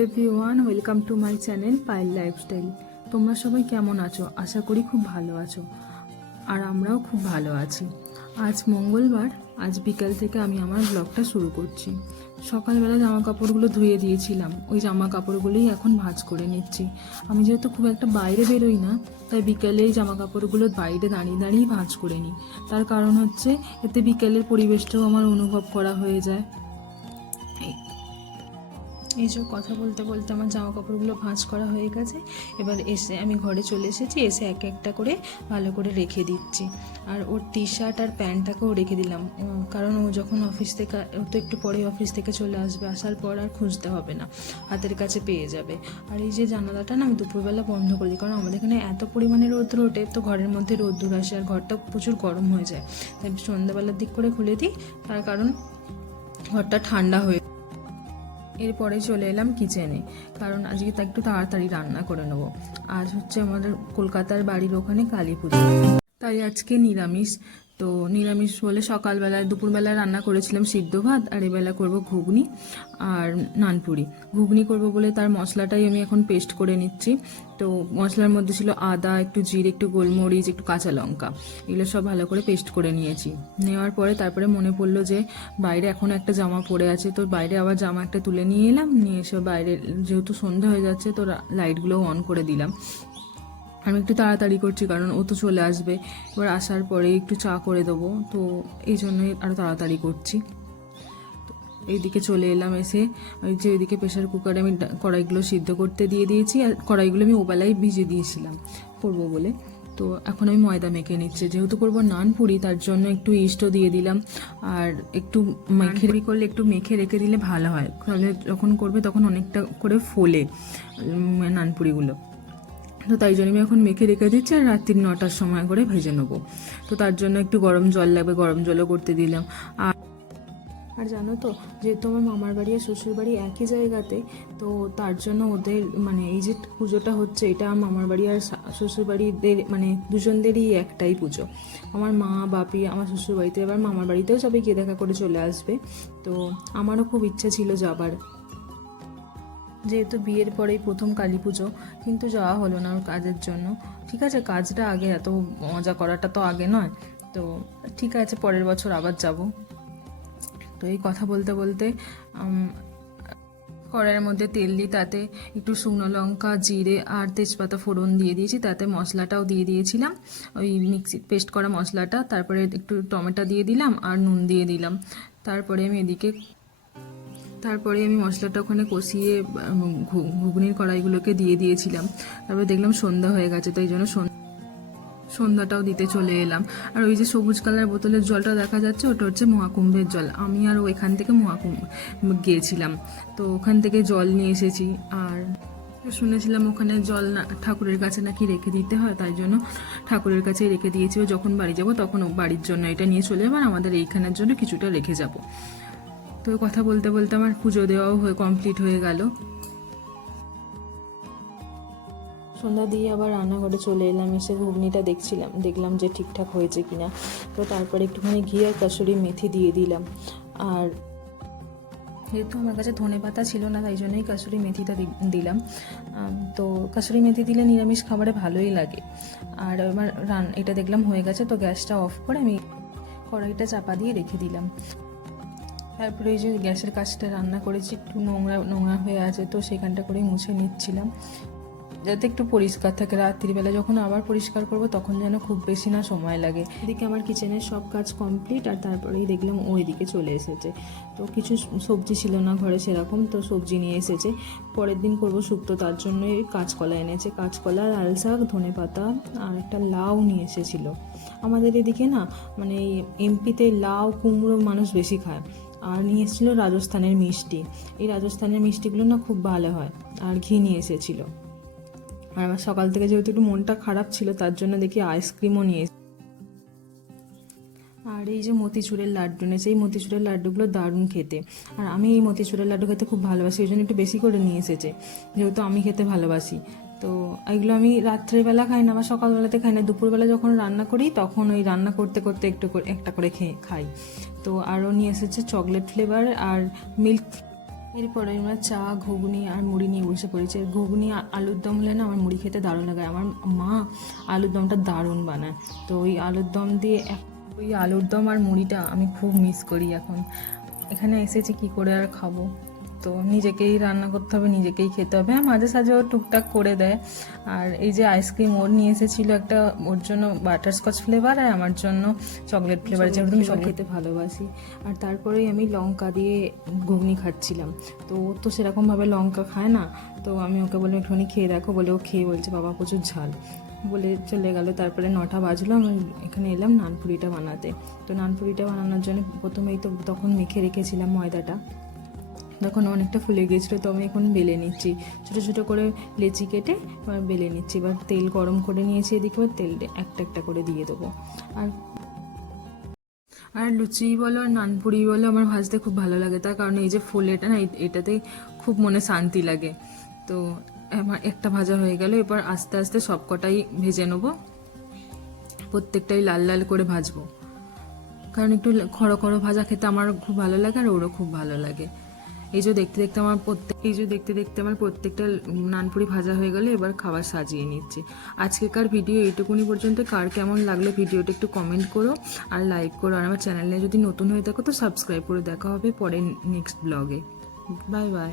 Hello everyone, welcome to my channel Payel lifestyle. তোমরা সবাই কেমন আছো? আশা করি খুব ভালো আছো, আর আমরাও খুব ভালো আছি। আজ মঙ্গলবার, আজ বিকাল থেকে আমি আমার ব্লগটা শুরু করছি। সকালবেলা জামা কাপড়গুলো ধুয়ে দিয়েছিলাম, ওই জামা কাপড়গুলোই এখন ভাঁজ করে নিচ্ছি। আমি যেহেতু খুব একটা বাইরে বেরোই না, তাই বিকেলে এই জামা কাপড়গুলো বাইরে দাঁড়িয়ে দাঁড়িয়েই ভাঁজ করে নিই। তার কারণ হচ্ছে এতে বিকেলের পরিবেশটাও আমার অনুভব করা হয়ে যায়। এইসব কথা বলতে বলতে আমার জামা কাপড়গুলো ভাঁজ করা হয়ে গেছে। এবার এসে আমি ঘরে চলে এসেছি, এসে এক একটা করে ভালো করে রেখে দিচ্ছি। আর ওর টি শার্ট আর প্যান্টটাকেও রেখে দিলাম, কারণ ও যখন অফিস থেকে, ও তো একটু পরে অফিস থেকে চলে আসবে, আসার পর আর খুঁজতে হবে না, হাতের কাছে পেয়ে যাবে। আর এই যে জানালাটা না আমি দুপুরবেলা বন্ধ করে দিই, কারণ আমাদের এখানে এত পরিমাণে রোদ্র ওঠে, তো ঘরের মধ্যে রোদ্দুর আসে আর ঘরটা প্রচুর গরম হয়ে যায়। তাই সন্ধ্যাবেলার দিক করে খুলে দিই, তার কারণ ঘরটা ঠান্ডা হয়ে। এরপরে চলে এলাম কিচেনে, কারণ আজকে তা একটু তাড়াতাড়ি রান্না করে নেবো। আজ হচ্ছে আমাদের কলকাতার বাড়ির ওখানে কালী পুজো, তাই আজকে নিরামিষ। তো নিরামিষ বলে সকালবেলায় দুপুরবেলায় রান্না করেছিলাম সিদ্ধ ভাত, আর এবেলা করব ঘুগনি আর নানপুরি। ঘুগনি করব বলে তার মশলাটাই আমি এখন পেস্ট করে নিচ্ছি। তো মশলার মধ্যে ছিল আদা, একটু জিরে, একটু গোলমরিচ, একটু কাঁচা লঙ্কা, এগুলো সব ভালো করে পেস্ট করে নিয়েছি। নেওয়ার পরে তারপরে মনে পড়লো যে বাইরে এখন একটা জামা পরে আছে, তো বাইরে আবার জামা একটা তুলে নিয়ে এলাম। নিয়ে এসে বাইরে যেহেতু সন্ধ্যা হয়ে যাচ্ছে, তো লাইটগুলোও অন করে দিলাম। আমি একটু তাড়াতাড়ি করছি কারণ ও তো চলে আসবে, এবার আসার পরে একটু চা করে দেবো, তো এই জন্যই আরও তাড়াতাড়ি করছি। এইদিকে চলে এলাম, এসে ওই যে ওইদিকে প্রেশার কুকারে আমি কড়াইগুলো সিদ্ধ করতে দিয়ে দিয়েছি, আর কড়াইগুলো আমি ওবেলায় ভিজে দিয়েছিলাম করবো বলে। তো এখন আমি ময়দা মেখে নিচ্ছি, যেহেতু করবো নানপুরি, তার জন্য একটু ইস্টও দিয়ে দিলাম। আর একটু মেখে করলে একটু মেখে রেখে দিলে ভালো হয়, তাহলে যখন করবে তখন অনেকটা করে ফোলে নানপুরিগুলো। তো তাই জন্য আমি এখন মেখে রেখে দিচ্ছি, আর রাত্রি 9টার সময় করে ভেজে নেবো। তো তার জন্য একটু গরম জল লাগবে, গরম জলও করতে দিলাম। আর জানো তো, যেহেতু আমার মামার বাড়ি আর শ্বশুর বাড়ি একই জায়গাতে, তো তার জন্য ওদের মানে এই যে পুজোটা হচ্ছে, এটা আমার মামার বাড়ি আর শ্বশুর বাড়িদের মানে দুজনদেরই একটাই পুজো। আমার মা বাপি আমার শ্বশুর বাড়িতে, এবার মামার বাড়িতেও সবাই গিয়ে দেখা করে চলে আসবে। তো আমারও খুব ইচ্ছা ছিল যাবার, যেহেতু বিয়ের পরেই প্রথম কালী পুজো, কিন্তু যাওয়া হলো না ওর কাজের জন্য। ঠিক আছে, কাজটা আগে, এত মজা করাটা তো আগে নয়। তো ঠিক আছে, পরের বছর আবার যাব। তো এই কথা বলতে বলতে কড়াইয়ের মধ্যে তেল দিই, তাতে একটু শুকনো লঙ্কা, জিরে আর তেজপাতা ফোড়ন দিয়ে দিয়েছি, তাতে মশলাটাও দিয়ে দিয়েছিলাম, ওই মিক্সি পেস্ট করা মশলাটা। তারপরে একটু টমেটো দিয়ে দিলাম আর নুন দিয়ে দিলাম। তারপরে আমি মশলাটা ওখানে কষিয়ে ঘুগনির কড়াইগুলোকে দিয়ে দিয়েছিলাম। তারপরে দেখলাম সন্ধ্যা হয়ে গেছে, তো এই জন্য সন্ধ্যাটাও দিতে চলে এলাম। আর ওই যে সবুজ কালার বোতলের জলটা দেখা যাচ্ছে, ওটা হচ্ছে মহাকুম্ভের জল। আমি আর ওইখান থেকে মহাকুম্ভ গিয়েছিলাম, তো ওখান থেকে জল নিয়ে এসেছি। আর শুনেছিলাম ওখানে জল না ঠাকুরের কাছে নাকি রেখে দিতে হয়, তাই জন্য ঠাকুরের কাছে রেখে দিয়েছি। ও যখন বাড়ি যাব তখন বাড়ির জন্য এটা নিয়ে চলে যাবো, আর আমাদের এইখানের জন্য কিছুটা রেখে যাব। তো কথা বলতে বলতে আমার পুজো দেওয়াও কমপ্লিট হয়ে গেল। সন্ধ্যা দিয়ে আবার রান্নাঘরে চলে এলাম, এসে ঘুগনিটা দেখলাম যে ঠিকঠাক হয়েছে কিনা। তো তারপরে একটুখানি ঘি আর কাসুরি মেথি দিয়ে দিলাম। আর যেহেতু আমার কাছে ধনে পাতা ছিল না, তাই জন্যই কাসুরি মেথিটা দিলাম। তো কাসুরি মেথি দিলে নিরামিষ খাবারে ভালোই লাগে। আর এবার এটা দেখলাম হয়ে গেছে, তো গ্যাসটা অফ করে আমি কড়াইটা চাপা দিয়ে রেখে দিলাম। তারপরে এই যে গ্যাসের কাছটা রান্না করেছি, একটু নোংরা নোংরা হয়ে আছে, তো সেখানটা করে মুছে নিচ্ছিলাম, যাতে একটু পরিষ্কার থাকে। রাত্রিবেলা যখন আবার পরিষ্কার করব তখন যেন খুব বেশি না সময় লাগে। এদিকে আমার কিচেনের সব কাজ কমপ্লিট, আর তারপরেই দেখলাম ও এদিকে চলে এসেছে। তো কিছু সবজি ছিল না ঘরে সেরকম, তো সবজি নিয়ে এসেছে। পরের দিন করব শুক্তো, তার জন্যই কাঁচকলা এনেছে, কাঁচকলা, লাল শাক, ধনে পাতা আর একটা লাউ নিয়ে এসেছিল। আমাদের এদিকে না মানে এমপিতে লাউ কুমড়ো মানুষ বেশি খায়। আর নিয়ে এসেছিলো রাজস্থানের মিষ্টি, এই রাজস্থানের মিষ্টিগুলো না খুব ভালো হয়। আর ঘি নিয়ে এসেছিলো। আর আমার সকাল থেকে যেহেতু একটু মনটা খারাপ ছিল, তার জন্য দেখি আইসক্রিমও নিয়ে। আর এই যে মতিচুরের লাড্ডু নিয়েছে, এই মতিচুরের লাড্ডুগুলো দারুণ খেতে। আর আমি এই মতিচুরের লাড্ডু খেতে খুব ভালোবাসি, ওই জন্য একটু বেশি করে নিয়ে এসেছে, যেহেতু আমি খেতে ভালোবাসি। তো এগুলো আমি রাত্রেবেলা খাই না বা সকালবেলাতে খাই না, দুপুরবেলা যখন রান্না করি তখন ওই রান্না করতে করতে একটা করে খাই। তো আরও নিয়ে এসেছে চকলেট ফ্লেভার আর মিল্ক এরপরে আমরা চা, ঘুগনি আর মুড়ি নিয়ে বসে পড়েছি। আর ঘুগনি আলুর দম হলে না আমার মুড়ি খেতে দারুণ লাগে। আমার মা আলুর দমটা দারুণ বানায়। তো ওই আলুর দম দিয়ে ওই আলুর দম আর মুড়িটা আমি খুব মিস করি এখন। এখানে এসেছি কি করে আর খাবো, তো নিজেকেই রান্না করতে হবে, নিজেকেই খেতে হবে। হ্যাঁ, মাঝে সাঝে ও টুকটাক করে দেয়। আর এই যে আইসক্রিম ওর নিয়ে এসেছিলো একটা, ওর জন্য বাটারস্কচ ফ্লেভার আর আমার জন্য চকলেট ফ্লেভার, যেহেতু আমি চকলেট খেতে ভালোবাসি। আর তারপরেই আমি লঙ্কা দিয়ে ঘুগনি খাচ্ছিলাম। তো ও তো সেরকমভাবে লঙ্কা খায় না, তো আমি ওকে বললাম একটুখানি খেয়ে দেখো, বলে ও খেয়ে বলছে বাবা প্রচুর ঝাল, বলে চলে গেল। তারপরে 9টা বাজলো, আমি এখানে এলাম নানপুরিটা বানাতে। তো নানপুরিটা বানানোর জন্য প্রথমেই তো তখন মেখে রেখেছিলাম ময়দাটা, তখন অনেকটা ফুলে গিয়েছিলো। তো আমি এখন বেলে নিচ্ছি, ছোটো ছোটো করে লেচি কেটে এবার বেলে নিচ্ছি। এবার তেল গরম করে নিয়েছি, এদিকে এবার তেল একটা একটা করে দিয়ে দেবো। আর আর লুচি বলো আর নানপুরি বলো আমার ভাজতে খুব ভালো লাগে, তার কারণ এই যে ফোলেটা না, এটাতে খুব মনে শান্তি লাগে। তো আমার একটা ভাজা হয়ে গেল, এবার আস্তে আস্তে সব কটাই ভেজে নেবো, প্রত্যেকটাই লাল লাল করে ভাজবো, কারণ একটু খড়ো খড়ো ভাজা খেতে আমার খুব ভালো লাগে আর ওরও খুব ভালো লাগে। এই যে দেখতে দেখতে আমার প্রত্যেকটা নানপুরি ভাজা হয়ে গেলে এবার খাবার সাজিয়ে নিচ্ছি। আজকেকার ভিডিও এইটুকুনি পর্যন্ত। কার কেমন লাগলো ভিডিওটা একটু কমেন্ট করো আর লাইক করো, আর আমার চ্যানেলে যদি নতুন হয়ে থাকো তো সাবস্ক্রাইব করে। দেখা হবে পরে নেক্সট ব্লগে। Bye bye.